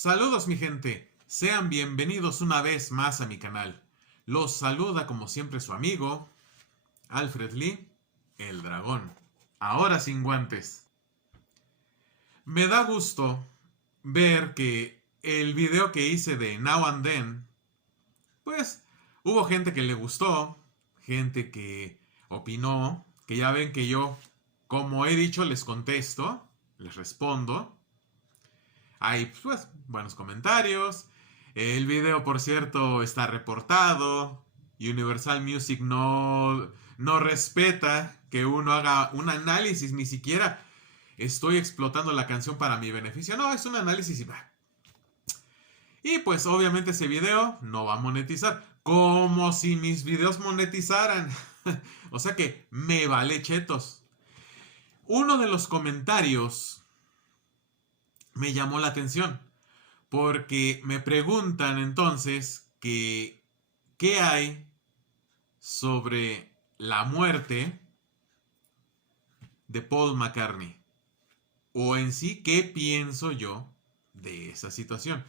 Saludos mi gente, sean bienvenidos una vez más a mi canal. Los saluda como siempre su amigo, Alfred Lee, el dragón. Ahora sin guantes. Me da gusto ver que el video que hice de Now and Then, pues hubo gente que le gustó, gente que opinó, que ya ven que yo, como he dicho, les contesto, les respondo. Hay pues buenos comentarios. El video, por cierto, está reportado. Universal Music no respeta que uno haga un análisis, ni siquiera estoy explotando la canción para mi beneficio. No, es un análisis y va. Y pues obviamente ese video no va a monetizar. Como si mis videos monetizaran. O sea que me vale chetos. Uno de los comentarios me llamó la atención. Porque me preguntan entonces que qué hay sobre la muerte de Paul McCartney. O en sí, qué pienso yo de esa situación.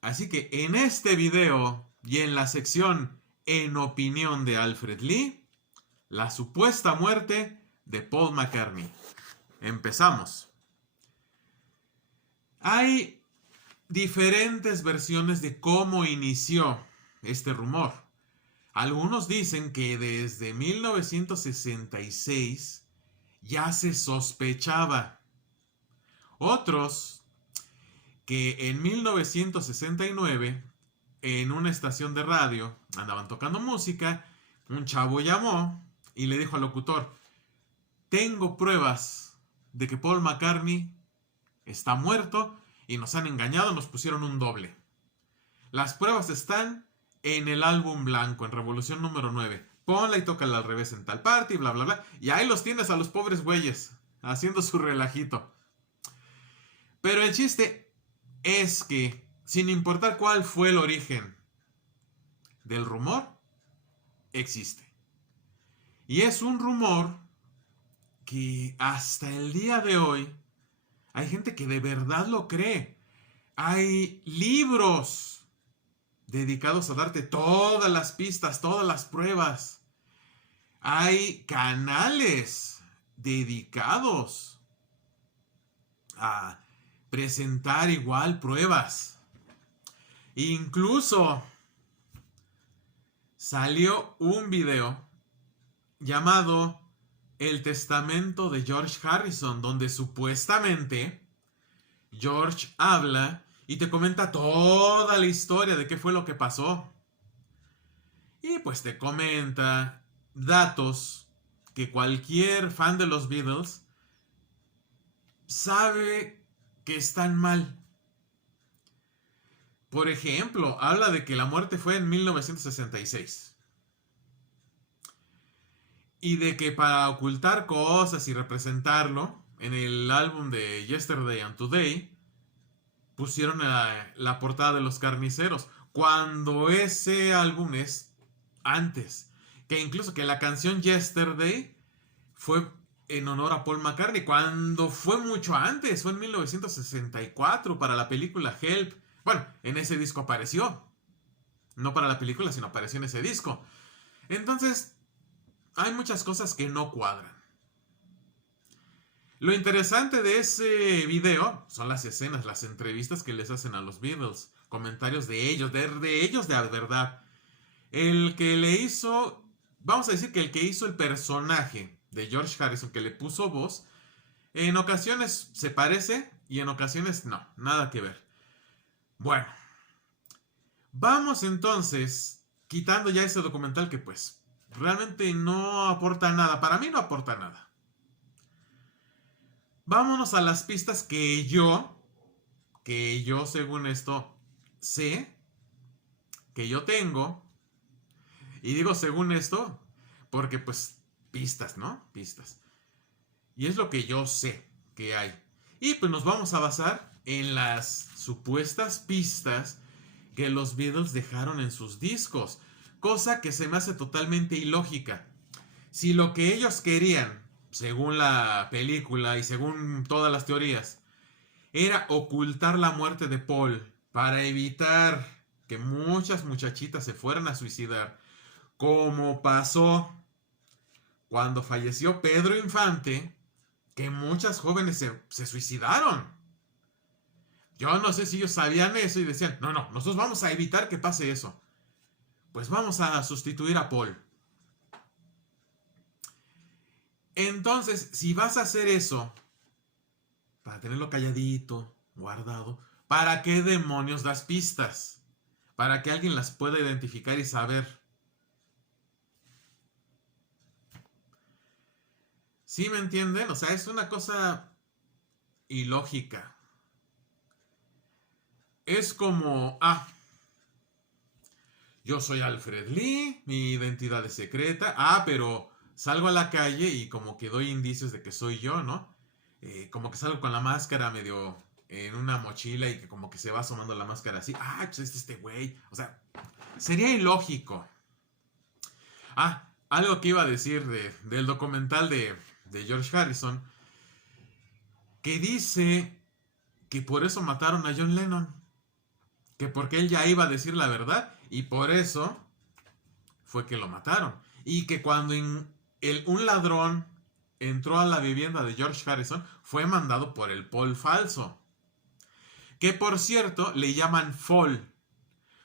Así que en este video y en la sección En opinión de Alfred Lee, la supuesta muerte de Paul McCartney. Empezamos. Hay diferentes versiones de cómo inició este rumor. Algunos dicen que desde 1966 ya se sospechaba. Otros que en 1969 en una estación de radio andaban tocando música, un chavo llamó y le dijo al locutor: tengo pruebas de que Paul McCartney está muerto y nos han engañado, nos pusieron un doble. Las pruebas están en el álbum blanco, en Revolución número 9. Ponla y tócala al revés en tal parte y bla bla bla. Y ahí los tienes a los pobres güeyes, haciendo su relajito. Pero el chiste es que, sin importar cuál fue el origen del rumor, existe. Y es un rumor que hasta el día de hoy hay gente que de verdad lo cree. Hay libros dedicados a darte todas las pistas, todas las pruebas. Hay canales dedicados a presentar igual pruebas. Incluso salió un video llamado El testamento de George Harrison, donde supuestamente George habla y te comenta toda la historia de qué fue lo que pasó. Y pues te comenta datos que cualquier fan de los Beatles sabe que están mal. Por ejemplo, habla de que la muerte fue en 1966. Y de que para ocultar cosas y representarlo, en el álbum de Yesterday and Today pusieron la portada de Los Carniceros, cuando ese álbum es antes. Que incluso que la canción Yesterday fue en honor a Paul McCartney, cuando fue mucho antes, fue en 1964 para la película Help. Bueno, en ese disco apareció. No para la película, sino apareció en ese disco. Entonces, hay muchas cosas que no cuadran. Lo interesante de ese video son las escenas, las entrevistas que les hacen a los Beatles, comentarios de ellos, de ellos de verdad. El que le hizo, vamos a decir que el que hizo el personaje de George Harrison, que le puso voz, en ocasiones se parece y en ocasiones no, nada que ver. Bueno, vamos entonces quitando ya ese documental que pues realmente no aporta nada. Para mí no aporta nada. Vámonos a las pistas que yo según esto sé, que yo tengo. Y digo según esto porque pues pistas, ¿no? Pistas. Y es lo que yo sé que hay. Y pues nos vamos a basar en las supuestas pistas que los Beatles dejaron en sus discos. Cosa que se me hace totalmente ilógica. Si lo que ellos querían, según la película y según todas las teorías, era ocultar la muerte de Paul para evitar que muchas muchachitas se fueran a suicidar, como pasó cuando falleció Pedro Infante, que muchas jóvenes se suicidaron. Yo no sé si ellos sabían eso y decían, no, nosotros vamos a evitar que pase eso. Pues vamos a sustituir a Paul. Entonces, si vas a hacer eso, para tenerlo calladito, guardado, ¿para qué demonios das pistas? Para que alguien las pueda identificar y saber. ¿Sí me entienden? O sea, es una cosa ilógica. Es como, yo soy Alfred Lee, mi identidad es secreta, pero salgo a la calle y como que doy indicios de que soy yo, ¿no? Como que salgo con la máscara medio en una mochila y que como que se va asomando la máscara así, pues este güey, o sea, sería ilógico. Algo que iba a decir del documental de George Harrison, que dice que por eso mataron a John Lennon, que porque él ya iba a decir la verdad y por eso fue que lo mataron. Y que cuando un ladrón entró a la vivienda de George Harrison, fue mandado por el Paul falso. Que por cierto, le llaman Fall,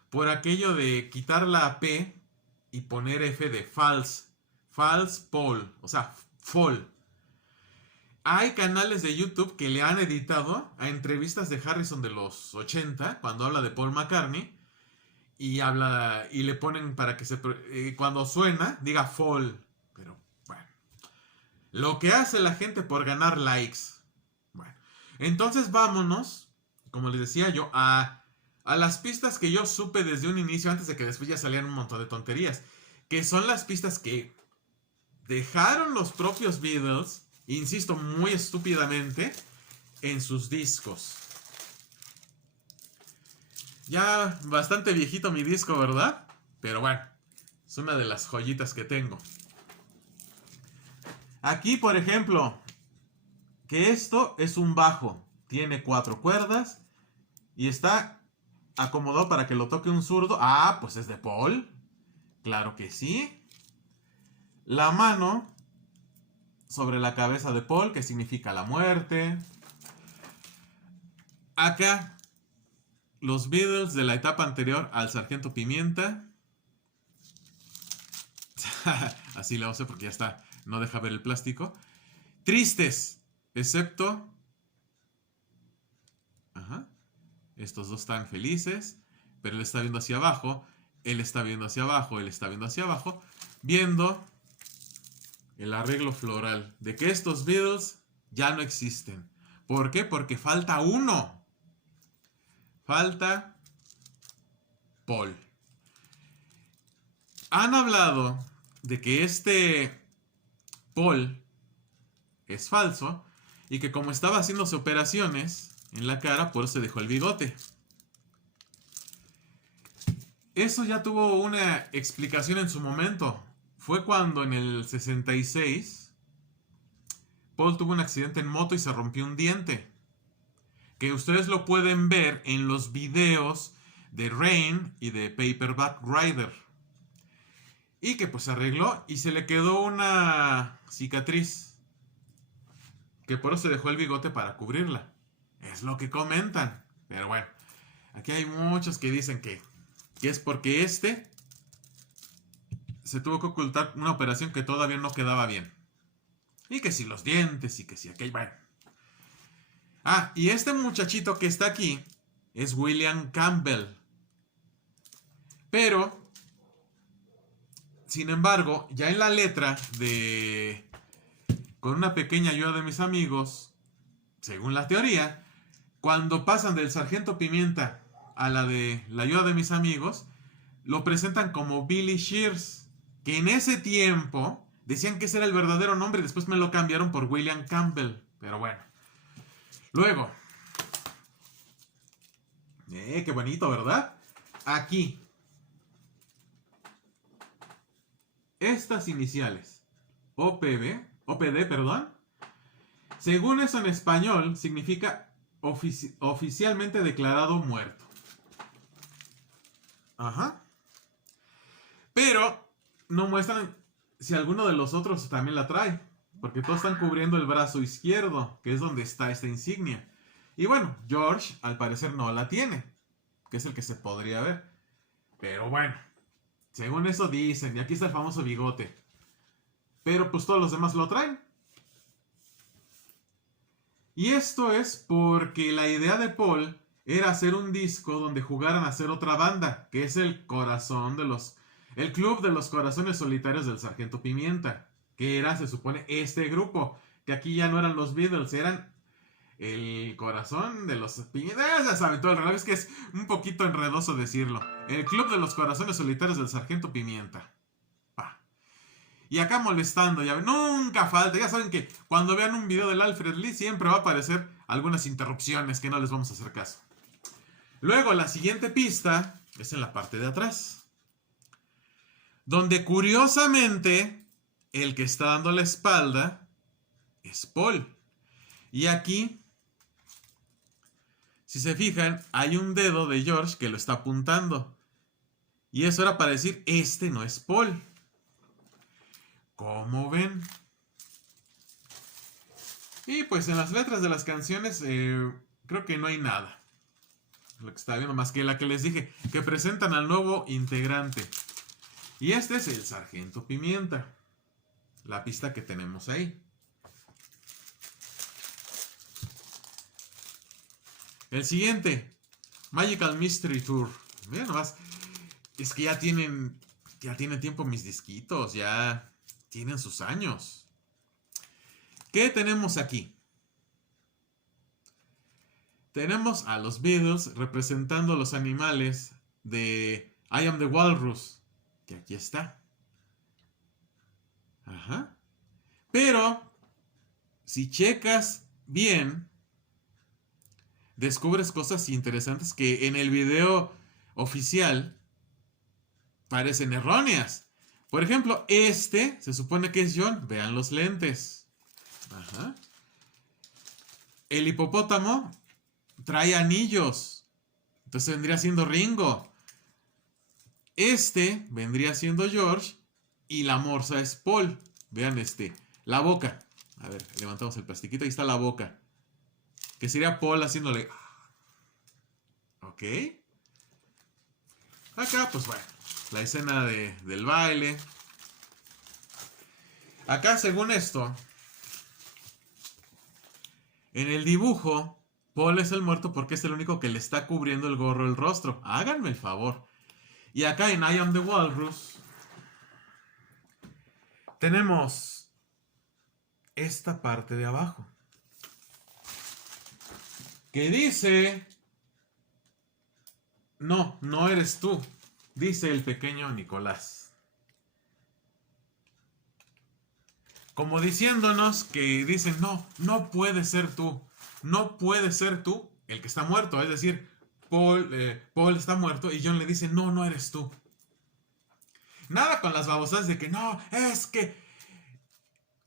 por aquello de quitar la P y poner F de false. False Paul, o sea, Fall. Hay canales de YouTube que le han editado a entrevistas de Harrison de los 80, cuando habla de Paul McCartney, y habla y le ponen para que cuando suena diga Fall. Pero bueno, lo que hace la gente por ganar likes. Bueno, entonces vámonos, como les decía yo, a las pistas que yo supe desde un inicio, antes de que después ya salieran un montón de tonterías, que son las pistas que dejaron los propios Beatles, insisto, muy estúpidamente, en sus discos. Ya bastante viejito mi disco, ¿verdad? Pero bueno, es una de las joyitas que tengo. Aquí, por ejemplo, que esto es un bajo. Tiene 4 cuerdas y está acomodado para que lo toque un zurdo. Pues es de Paul. Claro que sí. La mano sobre la cabeza de Paul, que significa la muerte. Acá, los Beatles de la etapa anterior al Sargento Pimienta. Así lo hace porque ya está, no deja ver el plástico. Tristes, excepto... Estos dos están felices, pero él está viendo hacia abajo, él está viendo hacia abajo, él está viendo hacia abajo, viendo el arreglo floral de que estos Beatles ya no existen. ¿Por qué? Porque falta uno. Falta Paul. Han hablado de que este Paul es falso y que como estaba haciéndose operaciones en la cara, por eso se dejó el bigote. Eso ya tuvo una explicación en su momento. Fue cuando en el 66 Paul tuvo un accidente en moto y se rompió un diente. Que ustedes lo pueden ver en los videos de Rain y de Paperback Writer. Y que pues se arregló y se le quedó una cicatriz. Que por eso se dejó el bigote para cubrirla. Es lo que comentan. Pero bueno, aquí hay muchos que dicen que es porque se tuvo que ocultar una operación que todavía no quedaba bien. Y que si los dientes y que si aquello. Bueno. Y este muchachito que está aquí es William Campbell. Pero, sin embargo, ya en la letra de Con una pequeña ayuda de mis amigos, según la teoría, cuando pasan del Sargento Pimienta a la de La ayuda de mis amigos, lo presentan como Billy Shears, que en ese tiempo decían que ese era el verdadero nombre y después me lo cambiaron por William Campbell. Pero bueno. Luego. Qué bonito, ¿verdad? Aquí. Estas iniciales. OPD, perdón. Según eso en español, significa oficialmente declarado muerto. Ajá. Pero no muestran si alguno de los otros también la trae. Porque todos están cubriendo el brazo izquierdo, que es donde está esta insignia. Y bueno, George al parecer no la tiene, que es el que se podría ver. Pero bueno, según eso dicen, y aquí está el famoso bigote. Pero pues todos los demás lo traen. Y esto es porque la idea de Paul era hacer un disco donde jugaran a hacer otra banda, que es el Club de los Corazones Solitarios del Sargento Pimienta, que era, se supone, este grupo, que aquí ya no eran los Beatles, eran el corazón de los Pimienta, ya saben todo el relato, es que es un poquito enredoso decirlo, el Club de los Corazones Solitarios del Sargento Pimienta. Y acá molestando, ya nunca falta, ya saben que cuando vean un video del Alfred Lee siempre va a aparecer algunas interrupciones que no les vamos a hacer caso. Luego la siguiente pista es en la parte de atrás, donde curiosamente el que está dando la espalda es Paul. Y aquí, si se fijan, hay un dedo de George que lo está apuntando. Y eso era para decir, este no es Paul. ¿Cómo ven? Y pues en las letras de las canciones creo que no hay nada. Lo que está viendo más que la que les dije, que presentan al nuevo integrante. Y este es el Sargento Pimienta. La pista que tenemos ahí. El siguiente, Magical Mystery Tour. Miren nomás, es que ya tienen tiempo mis disquitos, ya tienen sus años. ¿Qué tenemos aquí? Tenemos a los Beatles representando los animales de I Am the Walrus, que aquí está. Ajá. Pero, si checas bien, descubres cosas interesantes que en el video oficial parecen erróneas. Por ejemplo, este se supone que es John. Vean los lentes. Ajá. El hipopótamo trae anillos. Entonces vendría siendo Ringo. Este vendría siendo George. Y la morsa es Paul. Vean la boca. A ver, levantamos el plastiquito. Ahí está la boca. Que sería Paul haciéndole... Ok. Acá, pues bueno. La escena del baile. Acá, según esto, en el dibujo, Paul es el muerto porque es el único que le está cubriendo el gorro el rostro. Háganme el favor. Y acá en I Am the Walrus tenemos esta parte de abajo que dice: no, no eres tú, dice el pequeño Nicolás. Como diciéndonos que dicen, no, no puede ser tú. No puede ser tú el que está muerto. Es decir, Paul está muerto y John le dice, no, no eres tú. Nada con las babosadas de que no, es que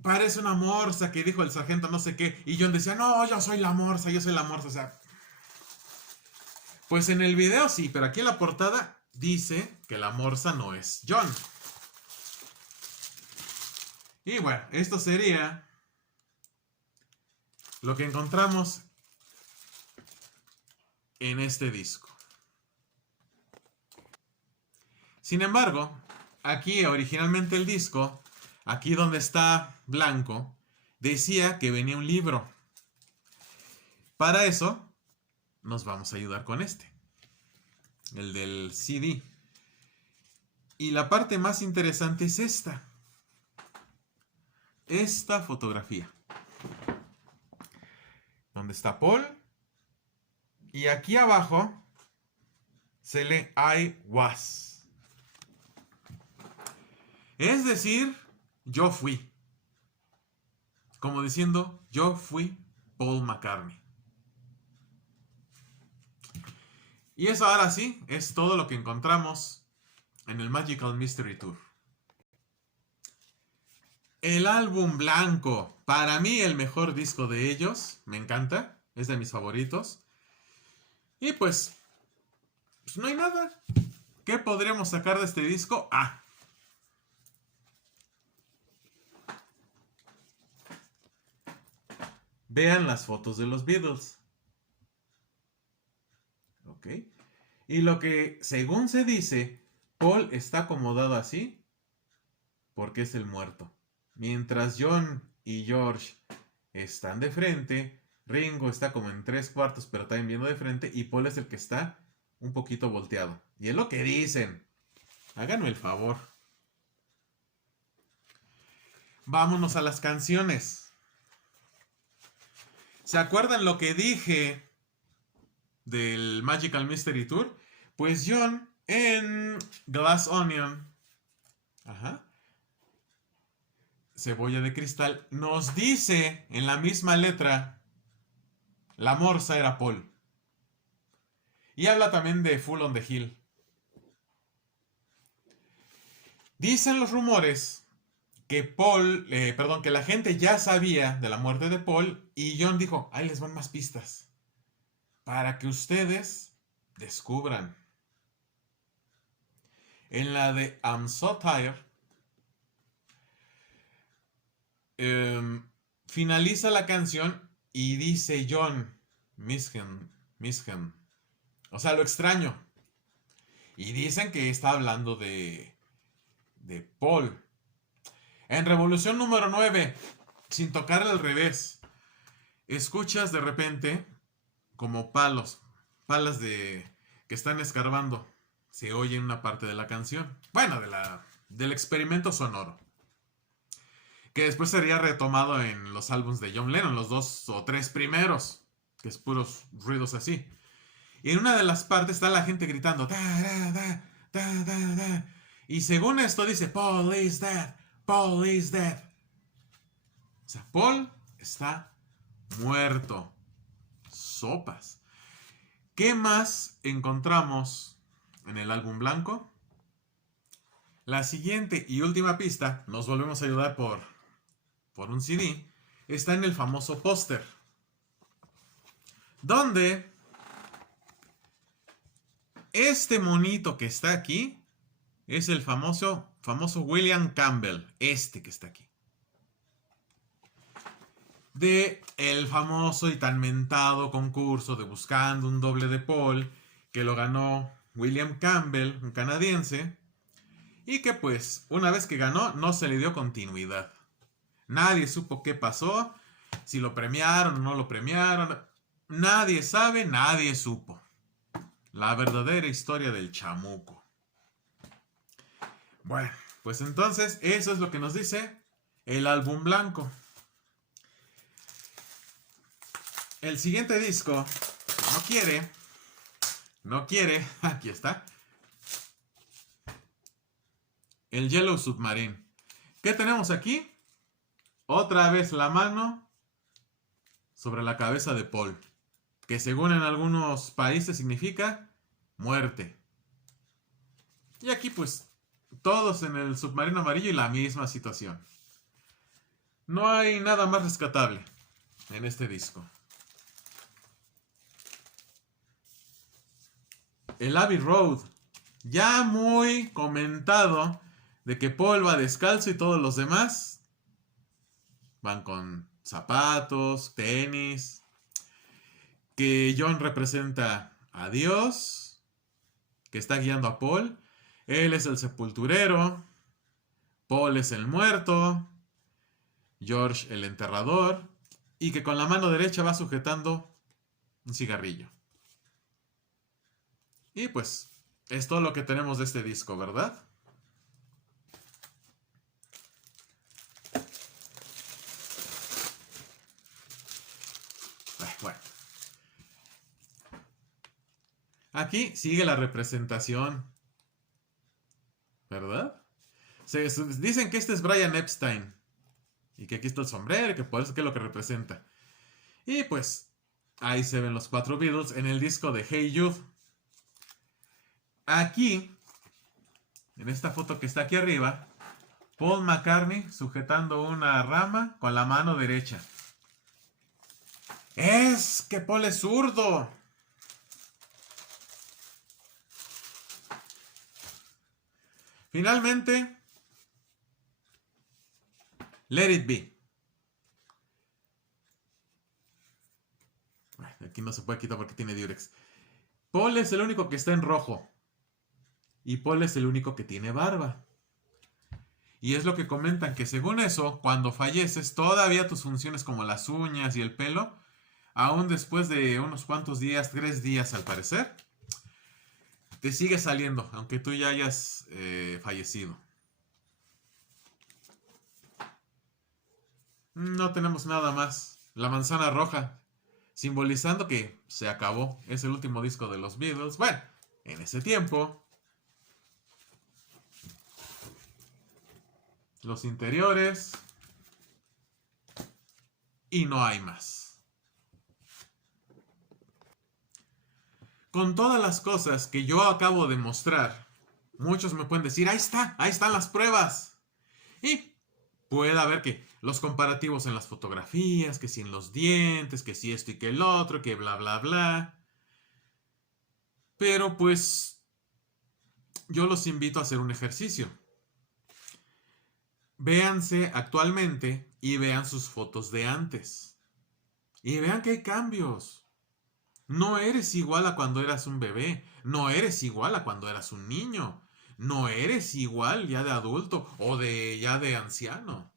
parece una morsa que dijo el sargento no sé qué. Y John decía, no, yo soy la morsa, yo soy la morsa. O sea, pues en el video sí, pero aquí en la portada dice que la morsa no es John. Y bueno, esto sería lo que encontramos en este disco. Sin embargo, aquí originalmente el disco, aquí donde está blanco, decía que venía un libro. Para eso, nos vamos a ayudar con el del CD. Y la parte más interesante es esta fotografía, donde está Paul, y aquí abajo se lee I was. Es decir, yo fui. Como diciendo, yo fui Paul McCartney. Y eso ahora sí, es todo lo que encontramos en el Magical Mystery Tour. El álbum blanco, para mí el mejor disco de ellos, me encanta. Es de mis favoritos. Y pues no hay nada. ¿Qué podríamos sacar de este disco? Ah. Vean las fotos de los Beatles. Ok. Y lo que, según se dice, Paul está acomodado así porque es el muerto. Mientras John y George están de frente, Ringo está como en 3/4, pero también viendo de frente, y Paul es el que está un poquito volteado. Y es lo que dicen. Háganme el favor. Vámonos a las canciones. ¿Se acuerdan lo que dije del Magical Mystery Tour? Pues John en Glass Onion, Cebolla de Cristal, nos dice en la misma letra, la morsa era Paul. Y habla también de Fool on the Hill. Dicen los rumores que que la gente ya sabía de la muerte de Paul, y John dijo, ahí les van más pistas para que ustedes descubran. En la de I'm So Tired, finaliza la canción y dice John, miss him. O sea, lo extraño. Y dicen que está hablando de Paul. En Revolución número 9, sin tocar al revés, escuchas de repente como palas que están escarbando. Se oye en una parte de la canción. Bueno, del experimento sonoro. Que después sería retomado en los álbumes de John Lennon, los 2 o 3 primeros, que es puros ruidos así. Y en una de las partes está la gente gritando, da, da, da, da, da, da. Y según esto dice, Paul is dead, Paul is dead. O sea, Paul está muerto. Sopas. ¿Qué más encontramos en el álbum blanco? La siguiente y última pista, nos volvemos a ayudar por un CD, está en el famoso póster, donde este monito que está aquí es el famoso William Campbell, este que está aquí. De el famoso y tan mentado concurso de Buscando un doble de Paul, que lo ganó William Campbell, un canadiense, y que pues una vez que ganó no se le dio continuidad. Nadie supo qué pasó, si lo premiaron o no lo premiaron. Nadie sabe, nadie supo. La verdadera historia del chamuco. Bueno, pues entonces eso es lo que nos dice el álbum blanco. El siguiente disco no quiere, aquí está. El Yellow Submarine. ¿Qué tenemos aquí? Otra vez la mano sobre la cabeza de Paul, que según en algunos países significa muerte. Y aquí pues todos en el submarino amarillo y la misma situación. No hay nada más rescatable en este disco. El Abbey Road, ya muy comentado de que Paul va descalzo y todos los demás van con zapatos, tenis, que John representa a Dios, que está guiando a Paul, él es el sepulturero, Paul es el muerto, George el enterrador, y que con la mano derecha va sujetando un cigarrillo. Y pues, es todo lo que tenemos de este disco, ¿verdad? Bueno. Aquí sigue la representación, ¿verdad? Dicen que este es Brian Epstein. Y que aquí está el sombrero, que por eso que es lo que representa. Y pues, ahí se ven los 4 Beatles en el disco de Hey Jude. Aquí, en esta foto que está aquí arriba, Paul McCartney sujetando una rama con la mano derecha. Es que Paul es zurdo. Finalmente, let it be. Aquí no se puede quitar porque tiene diurex. Paul es el único que está en rojo. Y Paul es el único que tiene barba. Y es lo que comentan, que según eso, cuando falleces, todavía tus funciones como las uñas y el pelo, aún después de unos cuantos días, 3 días al parecer, te sigue saliendo, aunque tú ya hayas fallecido. No tenemos nada más. La manzana roja, simbolizando que se acabó. Es el último disco de los Beatles. Bueno, en ese tiempo, los interiores, y no hay más. Con todas las cosas que yo acabo de mostrar, muchos me pueden decir, ahí están las pruebas. Y puede haber que los comparativos en las fotografías, que si en los dientes, que si esto y que el otro, que bla, bla, bla. Pero pues yo los invito a hacer un ejercicio. Véanse actualmente y vean sus fotos de antes. Y vean que hay cambios. No eres igual a cuando eras un bebé. No eres igual a cuando eras un niño. No eres igual ya de adulto o ya de anciano.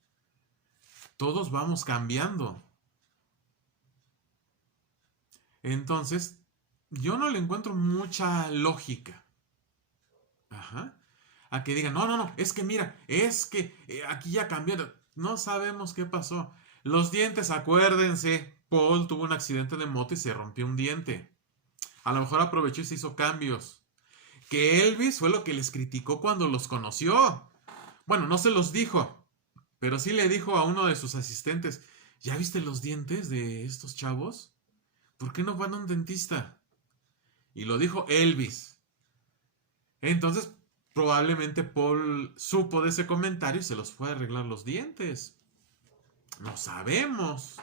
Todos vamos cambiando. Entonces, yo no le encuentro mucha lógica. A que digan, no, es que mira, es que aquí ya cambiaron. No sabemos qué pasó. Los dientes, acuérdense, Paul tuvo un accidente de moto y se rompió un diente. A lo mejor aprovechó y se hizo cambios. Que Elvis fue lo que les criticó cuando los conoció. Bueno, no se los dijo, pero sí le dijo a uno de sus asistentes, ¿ya viste los dientes de estos chavos? ¿Por qué no van a un dentista? Y lo dijo Elvis. Entonces, probablemente Paul supo de ese comentario y se los fue a arreglar los dientes. No sabemos.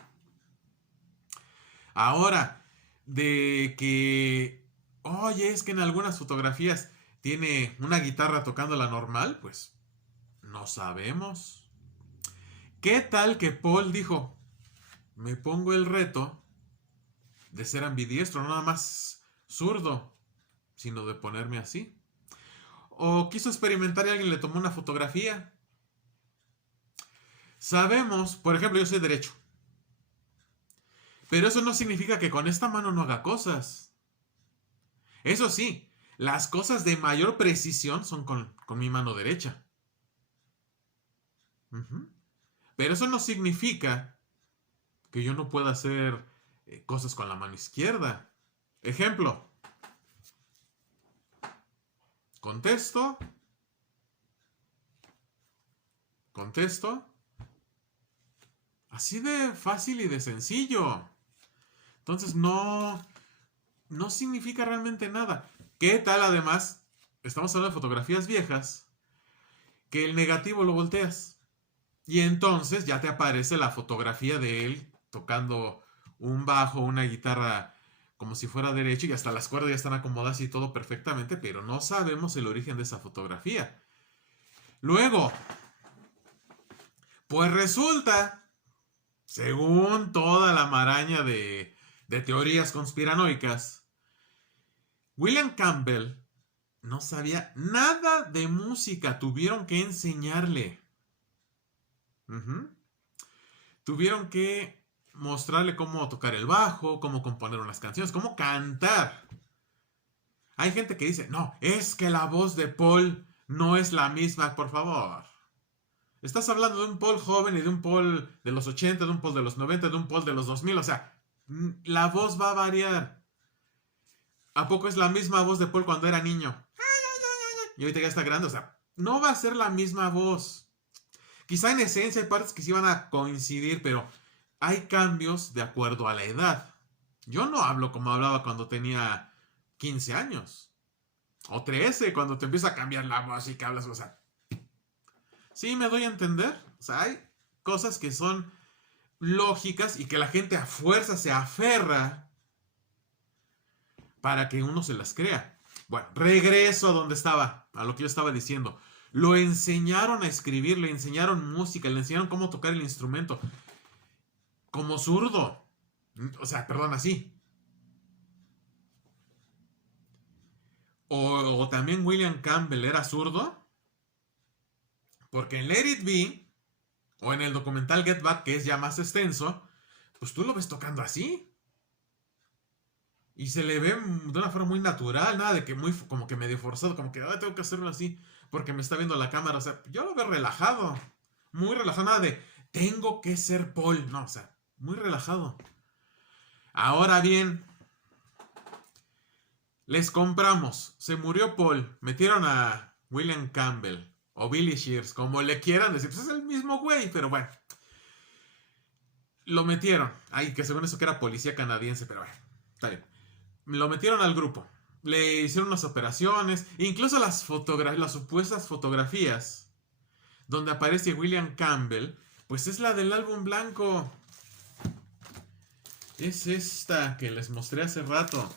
Ahora, de que, oye, es que en algunas fotografías tiene una guitarra tocando la normal, pues no sabemos. ¿Qué tal que Paul dijo, me pongo el reto de ser ambidiestro, no nada más zurdo, sino de ponerme así? O quiso experimentar y alguien le tomó una fotografía. Sabemos, por ejemplo, yo soy derecho. Pero eso no significa que con esta mano no haga cosas. Eso sí, las cosas de mayor precisión son con mi mano derecha. Pero eso no significa que yo no pueda hacer cosas con la mano izquierda. Ejemplo. Contesto. Así de fácil y de sencillo. Entonces no significa realmente nada. ¿Qué tal además? Estamos hablando de fotografías viejas. Que el negativo lo volteas. Y entonces ya te aparece la fotografía de él tocando un bajo, una guitarra como si fuera derecho y hasta las cuerdas ya están acomodadas y todo perfectamente, pero no sabemos el origen de esa fotografía. Luego, pues resulta, según toda la maraña de teorías conspiranoicas, William Campbell no sabía nada de música, tuvieron que enseñarle. Tuvieron que mostrarle cómo tocar el bajo, cómo componer unas canciones, cómo cantar. Hay gente que dice, no, es que la voz de Paul no es la misma, por favor. Estás hablando de un Paul joven y de un Paul de los 80, de un Paul de los 90, de un Paul de los 2000, o sea, la voz va a variar. ¿A poco es la misma voz de Paul cuando era niño? Y ahorita ya está grande, o sea, no va a ser la misma voz. Quizá en esencia hay partes que sí van a coincidir, pero hay cambios de acuerdo a la edad. Yo no hablo como hablaba cuando tenía 15 años. O 13, cuando te empieza a cambiar la voz y que hablas, o sea. Sí, me doy a entender. O sea, hay cosas que son lógicas y que la gente a fuerza se aferra para que uno se las crea. Bueno, regreso a donde estaba, a lo que yo estaba diciendo. Lo enseñaron a escribir, le enseñaron música, le enseñaron cómo tocar el instrumento. Como zurdo. O sea, perdón, así. O también William Campbell era zurdo. Porque en Let It Be, o en el documental Get Back, que es ya más extenso, pues tú lo ves tocando así. Y se le ve de una forma muy natural, nada de que muy como que medio forzado, como que tengo que hacerlo así porque me está viendo la cámara. O sea, yo lo veo relajado. Muy relajado, nada de tengo que ser Paul. No, o sea, muy relajado. Ahora bien, les compramos. Se murió Paul. Metieron a William Campbell. O Billy Shears, como le quieran decir. Pues es el mismo güey, pero bueno. Lo metieron. Ay, que según eso que era policía canadiense, pero bueno. Está bien. Lo metieron al grupo. Le hicieron unas operaciones. Incluso las supuestas fotografías donde aparece William Campbell, pues es la del álbum blanco. Es esta que les mostré hace rato.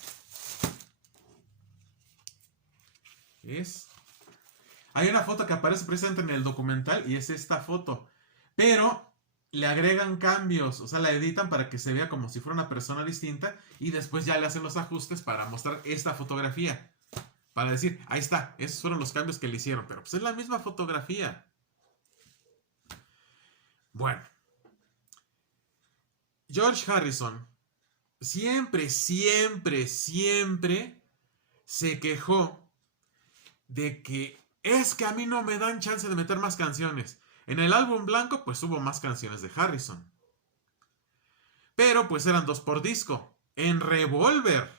Hay una foto que aparece precisamente en el documental y es esta foto. Pero le agregan cambios, o sea, la editan para que se vea como si fuera una persona distinta y después ya le hacen los ajustes para mostrar esta fotografía. Para decir, ahí está, esos fueron los cambios que le hicieron, pero pues es la misma fotografía. Bueno. George Harrison siempre se quejó de que es que a mí no me dan chance de meter más canciones. En el álbum blanco pues hubo más canciones de Harrison. Pero pues eran 2 por disco. En Revolver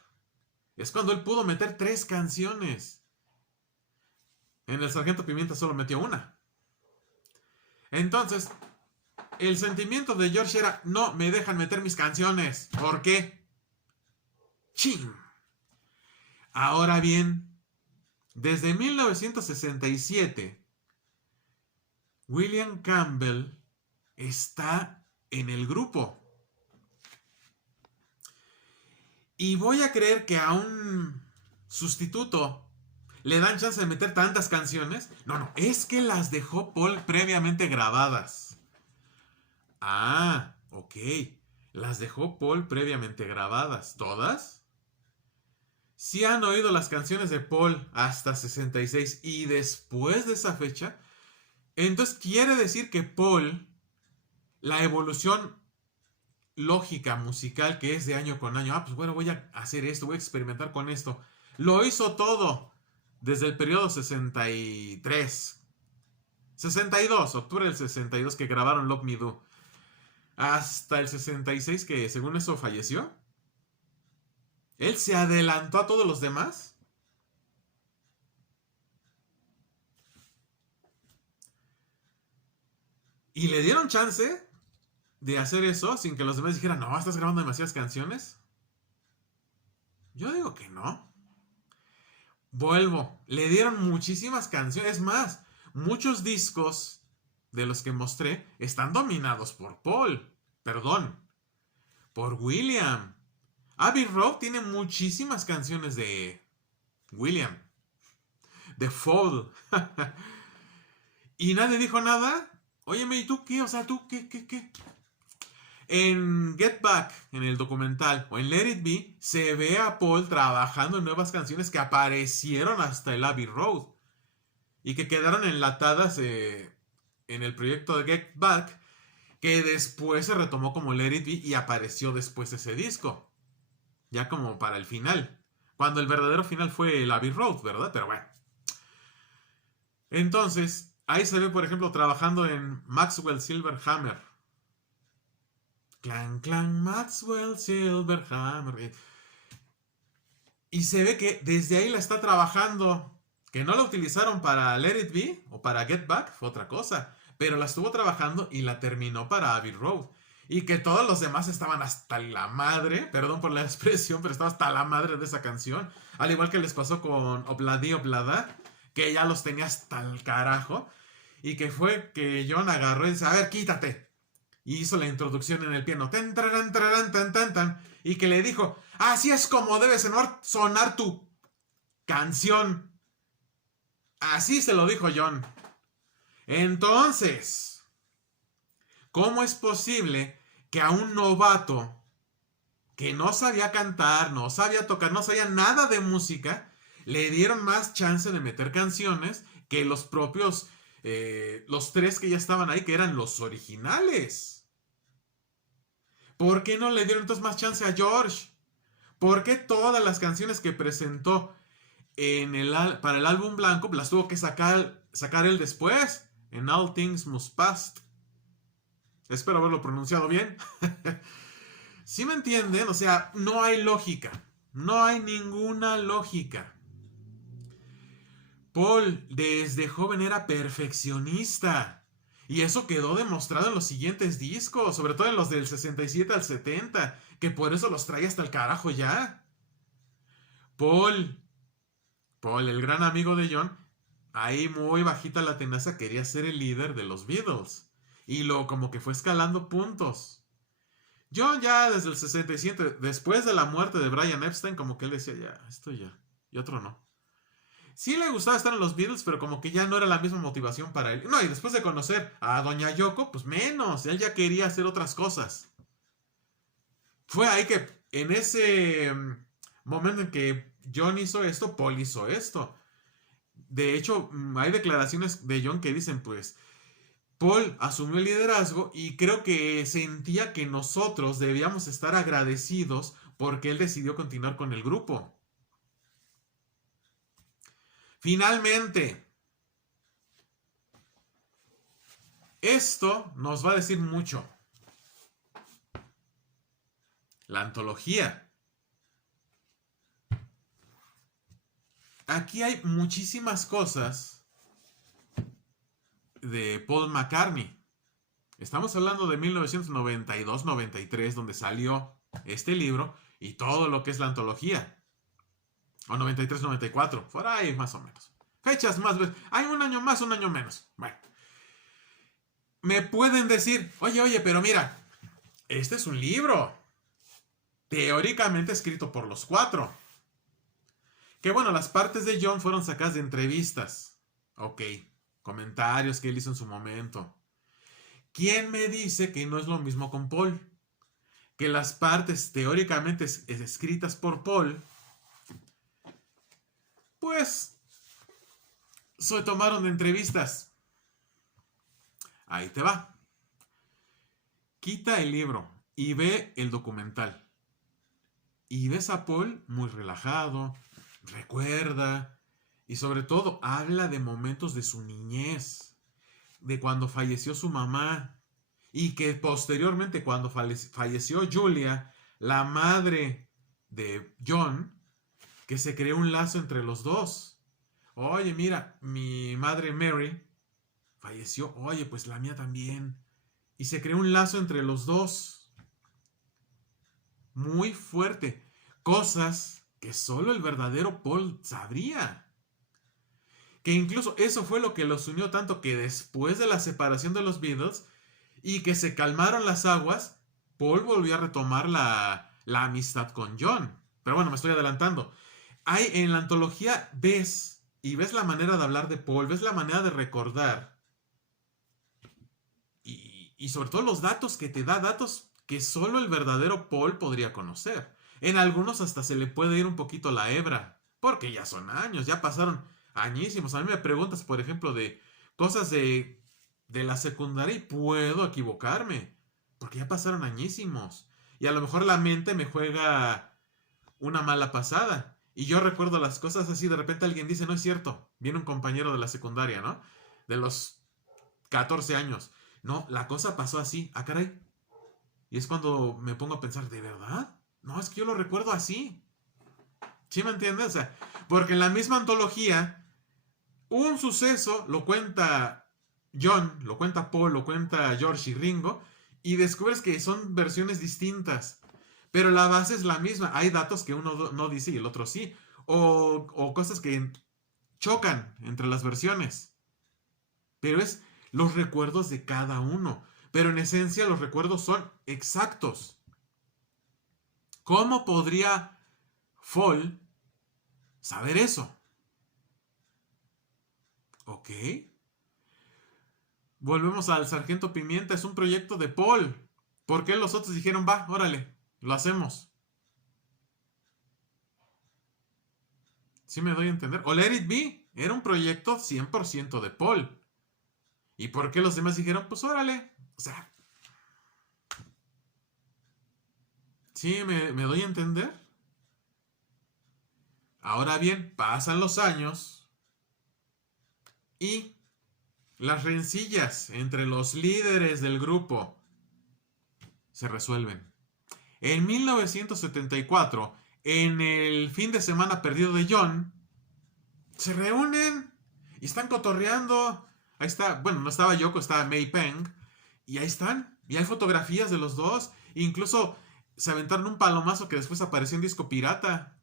es cuando él pudo meter 3 canciones. En el Sargento Pimienta solo metió 1. Entonces, el sentimiento de George era, no me dejan meter mis canciones. ¿Por qué? ¡Chin! Ahora bien, desde 1967, William Campbell está en el grupo. Y voy a creer que a un sustituto le dan chance de meter tantas canciones. No, es que las dejó Paul previamente grabadas. Ah, ok. Las dejó Paul previamente grabadas. ¿Todas? Si han oído las canciones de Paul hasta 66 y después de esa fecha, entonces quiere decir que Paul, la evolución lógica musical que es de año con año, pues bueno, voy a hacer esto, voy a experimentar con esto. Lo hizo todo desde el periodo 63. 62, octubre del 62 que grabaron Love Me Do. Hasta el 66 que según eso falleció. Él se adelantó a todos los demás. Y le dieron chance de hacer eso sin que los demás dijeran, no, estás grabando demasiadas canciones. Yo digo que no. Vuelvo, le dieron muchísimas canciones. Es más, muchos discos de los que mostré están dominados por Paul. Perdón, por William. Abbey Road tiene muchísimas canciones de William. De Fall. Y nadie dijo nada. Óyeme, ¿y tú qué? O sea, ¿tú qué? En Get Back, en el documental, o en Let It Be, se ve a Paul trabajando en nuevas canciones que aparecieron hasta el Abbey Road. Y que quedaron enlatadas en el proyecto de Get Back, que después se retomó como Let It Be y apareció después ese disco. Ya como para el final. Cuando el verdadero final fue el Abbey Road, ¿verdad? Pero bueno. Entonces, ahí se ve, por ejemplo, trabajando en Maxwell Silverhammer. Clan, clan, Maxwell Silverhammer. Y se ve que desde ahí la está trabajando. Que no la utilizaron para Let It Be o para Get Back, fue otra cosa. Pero la estuvo trabajando y la terminó para Abbey Road. Y que todos los demás estaban hasta la madre, perdón por la expresión, pero estaban hasta la madre de esa canción. Al igual que les pasó con Obladi Oblada, que ya los tenía hasta el carajo. Y que fue que John agarró y dice, a ver, quítate. Y hizo la introducción en el piano. Tan, tararán, tararán, tan, tan, tan, y que le dijo, así es como debe sonar tu canción. Así se lo dijo John. Entonces, ¿cómo es posible que a un novato que no sabía cantar, no sabía tocar, no sabía nada de música, le dieron más chance de meter canciones que los propios, los tres que ya estaban ahí, que eran los originales? ¿Por qué no le dieron entonces más chance a George? ¿Por qué todas las canciones que presentó para el álbum blanco las tuvo que sacar él después? En All Things Must Pass. Espero haberlo pronunciado bien. ¿Sí me entienden? O sea, no hay lógica. No hay ninguna lógica. Paul desde joven era perfeccionista. Y eso quedó demostrado en los siguientes discos, sobre todo en los del 67 al 70, que por eso los trae hasta el carajo ya. Paul, el gran amigo de John, ahí muy bajita la tenaza, quería ser el líder de los Beatles. Y lo como que fue escalando puntos. John ya desde el 67, después de la muerte de Brian Epstein, como que él decía, ya, esto ya, y otro no. Sí le gustaba estar en los Beatles, pero como que ya no era la misma motivación para él. No, y después de conocer a Doña Yoko, pues menos, él ya quería hacer otras cosas. Fue ahí que, en ese momento en que John hizo esto, Paul hizo esto. De hecho, hay declaraciones de John que dicen, pues, Paul asumió el liderazgo y creo que sentía que nosotros debíamos estar agradecidos porque él decidió continuar con el grupo. Finalmente, esto nos va a decir mucho. La antología. Aquí hay muchísimas cosas de Paul McCartney. Estamos hablando de 1992-93, donde salió este libro y todo lo que es la antología. O 93-94, por ahí más o menos. Fechas más, hay un año más, un año menos. Bueno. Me pueden decir, oye, pero mira, este es un libro teóricamente escrito por los cuatro. Que bueno, las partes de John fueron sacadas de entrevistas. Ok, comentarios que él hizo en su momento. ¿Quién me dice que no es lo mismo con Paul? Que las partes teóricamente escritas por Paul, pues, se tomaron de entrevistas. Ahí te va. Quita el libro y ve el documental. Y ves a Paul muy relajado, recuerda y sobre todo habla de momentos de su niñez, de cuando falleció su mamá y que posteriormente cuando falleció Julia, la madre de John, que se creó un lazo entre los dos. Oye, mira, mi madre Mary falleció, oye, pues la mía también. Y se creó un lazo entre los dos. Muy fuerte. Cosas que solo el verdadero Paul sabría. Que incluso eso fue lo que los unió tanto que después de la separación de los Beatles y que se calmaron las aguas, Paul volvió a retomar la amistad con John. Pero bueno, me estoy adelantando. Hay en la antología ves la manera de hablar de Paul, ves la manera de recordar y sobre todo los datos que te da, datos que solo el verdadero Paul podría conocer. En algunos hasta se le puede ir un poquito la hebra, porque ya son años, ya pasaron añísimos. A mí me preguntas, por ejemplo, de cosas de la secundaria y puedo equivocarme, porque ya pasaron añísimos. Y a lo mejor la mente me juega una mala pasada. Y yo recuerdo las cosas así, de repente alguien dice, no es cierto, viene un compañero de la secundaria, ¿no? De los 14 años. No, la cosa pasó así, ah, caray. Y es cuando me pongo a pensar, ¿de verdad? No, es que yo lo recuerdo así. ¿Sí me entiendes? O sea, porque en la misma antología, un suceso lo cuenta John, lo cuenta Paul, lo cuenta George y Ringo, y descubres que son versiones distintas. Pero la base es la misma. Hay datos que uno no dice y el otro sí. O cosas que chocan entre las versiones. Pero es los recuerdos de cada uno. pero en esencia los recuerdos son exactos. ¿Cómo podría Fall saber eso? Ok. Volvemos al Sargento Pimienta, es un proyecto de Paul. ¿Por qué los otros dijeron, va, órale, lo hacemos? ¿Sí me doy a entender? O Let It Be, era un proyecto 100% de Paul. ¿Y por qué los demás dijeron, pues órale? O sea, ¿sí me doy a entender? Ahora bien, pasan los años y las rencillas entre los líderes del grupo se resuelven. En 1974, en el fin de semana perdido de John, se reúnen y están cotorreando. Ahí está, bueno, no estaba Yoko, estaba May Peng. Y ahí están. Y hay fotografías de los dos. E incluso se aventaron un palomazo que después apareció en disco pirata.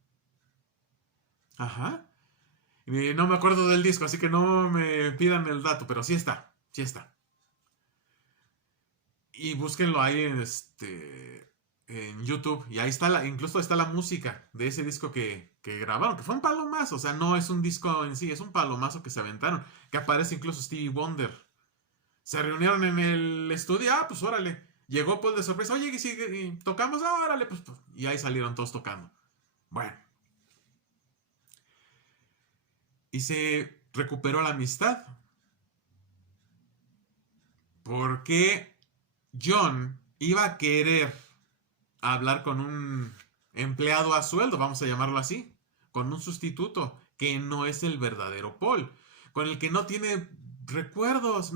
Ajá. Y no me acuerdo del disco, así que no me pidan el dato, pero sí está. Sí está. Y búsquenlo ahí en YouTube. Y ahí está, incluso está la música de ese disco que grabaron, que fue un palomazo. O sea, no es un disco en sí, es un palomazo que se aventaron. Que aparece incluso Stevie Wonder. Se reunieron en el estudio. Ah, pues órale. Llegó Paul de sorpresa. Oye, y tocamos. Ah, órale, pues. Y ahí salieron todos tocando. Bueno. Y se recuperó la amistad. Porque John iba a querer hablar con un empleado a sueldo, vamos a llamarlo así, con un sustituto que no es el verdadero Paul, con el que no tiene recuerdos.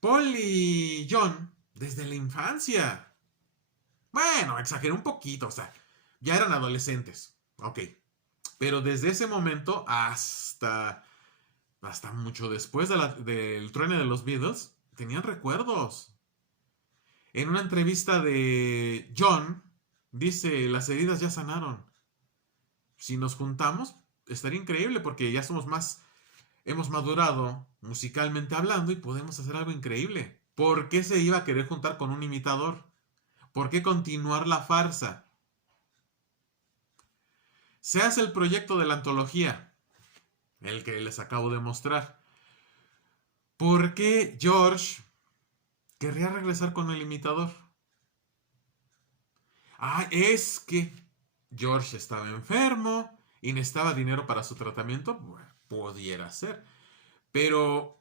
Paul y John, desde la infancia. Bueno, exageré un poquito, o sea, ya eran adolescentes, ok. Pero desde ese momento hasta mucho después del truene de los Beatles, tenían recuerdos. En una entrevista de John, dice, las heridas ya sanaron. Si nos juntamos, estaría increíble porque ya hemos madurado musicalmente hablando y podemos hacer algo increíble. ¿Por qué se iba a querer juntar con un imitador? ¿Por qué continuar la farsa? Se hace el proyecto de la antología, el que les acabo de mostrar. ¿Por qué George querría regresar con el imitador? Ah, es que George estaba enfermo y necesitaba dinero para su tratamiento. Bueno, pudiera ser. Pero...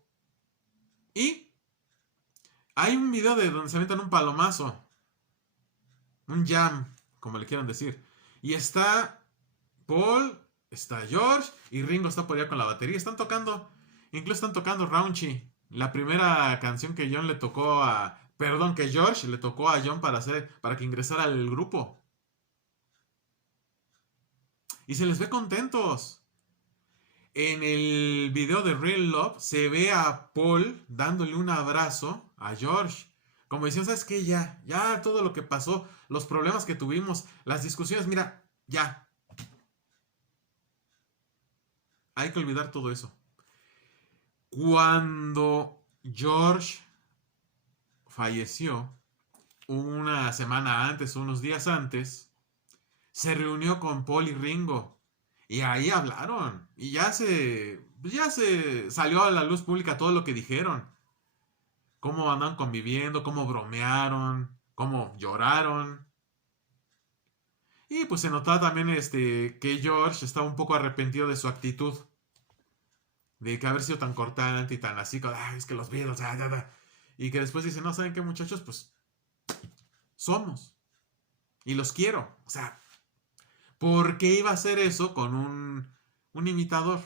¿Y? Hay un video de donde se aventan un palomazo. Un jam, como le quieran decir. Y está Paul, está George y Ringo está por allá con la batería. Están tocando, incluso están tocando Raunchy. La primera canción que John le tocó a... Perdón, que George le tocó a John para que ingresara al grupo. Y se les ve contentos. En el video de Real Love se ve a Paul dándole un abrazo a George. Como diciendo, ¿sabes qué? Ya todo lo que pasó, los problemas que tuvimos, las discusiones, mira, ya. Hay que olvidar todo eso. Cuando George falleció, una semana antes, unos días antes, se reunió con Paul y Ringo. Y ahí hablaron. Y ya se salió a la luz pública todo lo que dijeron. Cómo andan conviviendo, cómo bromearon, cómo lloraron. Y pues se notaba también que George estaba un poco arrepentido de su actitud. De que haber sido tan cortante y tan así, es que los Beatles, y que después dice, no, ¿saben qué, muchachos? Pues somos. Y los quiero. O sea, ¿por qué iba a hacer eso con un imitador?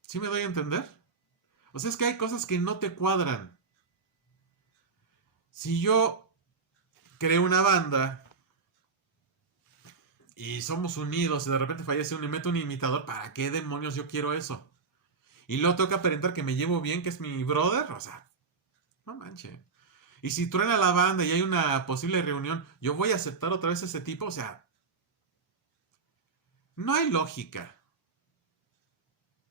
¿Sí me doy a entender? O sea, es que hay cosas que no te cuadran. Si yo creo una banda y somos unidos y de repente fallece uno y meto un imitador, ¿para qué demonios yo quiero eso? Y luego tengo que aparentar que me llevo bien, que es mi brother, o sea, no manches. Y si truena la banda y hay una posible reunión, ¿yo voy a aceptar otra vez ese tipo? O sea, no hay lógica.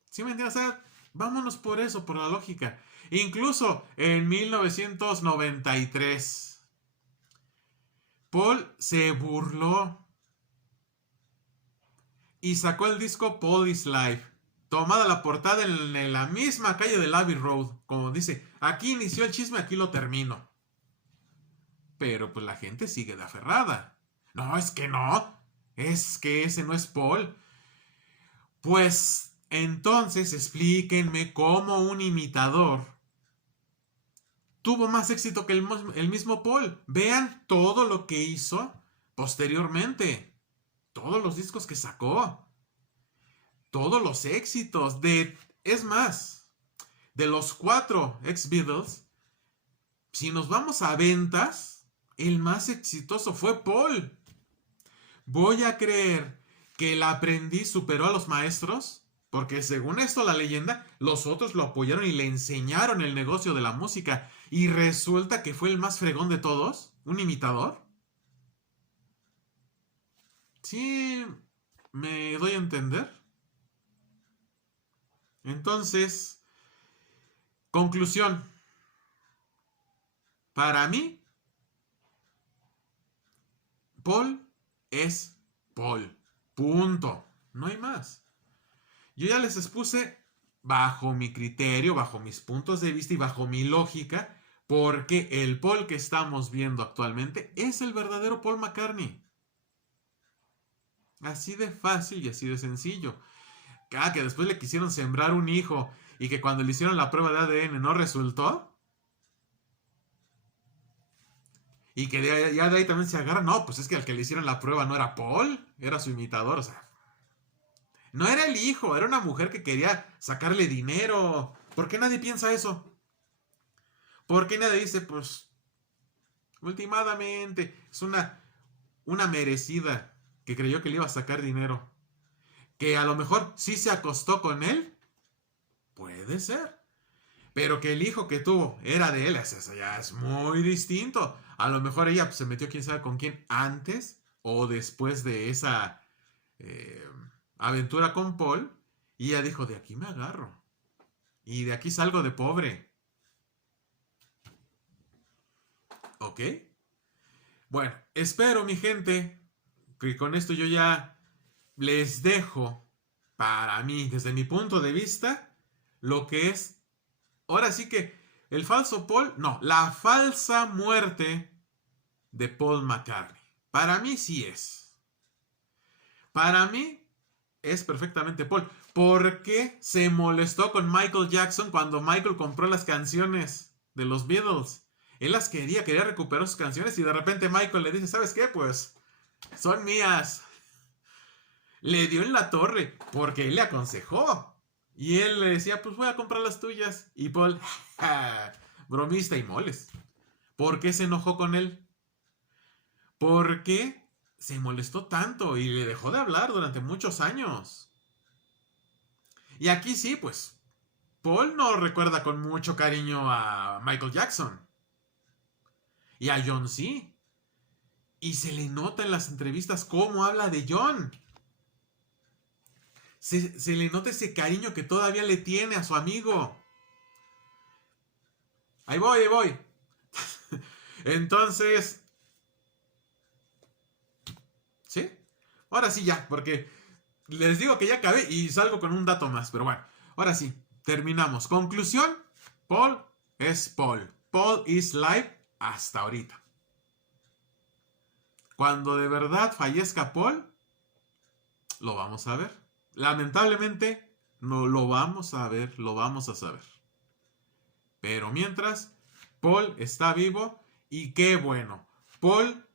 ¿Sí me entiendes? O sea, vámonos por eso, por la lógica. Incluso en 1993, Paul se burló y sacó el disco Paul is Live, tomada la portada en la misma calle de Abbey Road. Como dice, aquí inició el chisme, aquí lo termino. Pero pues la gente sigue de aferrada. No, es que no. Es que ese no es Paul. Pues entonces explíquenme cómo un imitador tuvo más éxito que el mismo Paul. Vean todo lo que hizo posteriormente. Todos los discos que sacó. Todos los éxitos. Es más, de los 4 ex-Beatles, si nos vamos a ventas, el más exitoso fue Paul. ¿Voy a creer que el aprendiz superó a los maestros? Porque según esto, la leyenda, los otros lo apoyaron y le enseñaron el negocio de la música. Y resulta que fue el más fregón de todos. ¿Un imitador? ¿Sí me doy a entender? Entonces, conclusión. Para mí, Paul es Paul. Punto. No hay más. Yo ya les expuse bajo mi criterio, bajo mis puntos de vista y bajo mi lógica, porque el Paul que estamos viendo actualmente es el verdadero Paul McCartney. Así de fácil y así de sencillo. Que después le quisieron sembrar un hijo y que cuando le hicieron la prueba de ADN no resultó. Y que ya de ahí también se agarra. No, pues es que al que le hicieron la prueba no era Paul, era su imitador. O sea, no era el hijo, era una mujer que quería sacarle dinero. ¿Por qué nadie piensa eso? ¿Por qué nadie dice, pues, últimamente es una merecida que creyó que le iba a sacar dinero? Que a lo mejor sí se acostó con él. Puede ser. Pero que el hijo que tuvo era de él, eso ya es muy distinto. A lo mejor ella pues, se metió quién sabe con quién antes o después de esa aventura con Paul. Y ella dijo, de aquí me agarro. Y de aquí salgo de pobre. ¿Ok? Bueno, espero mi gente que con esto yo ya les dejo para mí, desde mi punto de vista, lo que es ahora sí que el falso Paul, no, la falsa muerte de Paul McCartney. Para mí sí es. Para mí es perfectamente Paul. ¿Por qué se molestó con Michael Jackson cuando Michael compró las canciones de los Beatles? Él las quería recuperar sus canciones y de repente Michael le dice, ¿sabes qué? Pues son mías. Le dio en la torre porque él le aconsejó. Y él le decía, pues voy a comprar las tuyas. Y Paul, bromista y moles. ¿Por qué se enojó con él? ¿Por qué se molestó tanto y le dejó de hablar durante muchos años? Y aquí sí, pues, Paul no recuerda con mucho cariño a Michael Jackson. Y a John sí. Y se le nota en las entrevistas cómo habla de John. Se le nota ese cariño que todavía le tiene a su amigo. Ahí voy. Entonces, ¿sí? Ahora sí ya, porque les digo que ya acabé y salgo con un dato más. Pero bueno, ahora sí, terminamos. Conclusión, Paul es Paul. Paul is live hasta ahorita. Cuando de verdad fallezca Paul, lo vamos a ver. Lamentablemente, no lo vamos a ver, lo vamos a saber. Pero mientras, Paul está vivo y qué bueno. Paul,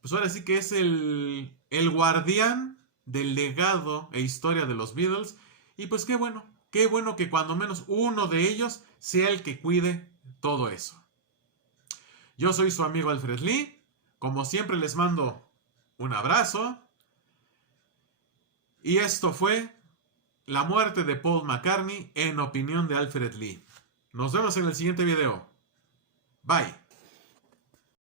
pues ahora sí que es el guardián del legado e historia de los Beatles. Y pues qué bueno que cuando menos uno de ellos sea el que cuide todo eso. Yo soy su amigo Alfred Lee. Como siempre les mando un abrazo. Y esto fue la muerte de Paul McCartney en opinión de Alfred Lee. Nos vemos en el siguiente video. Bye.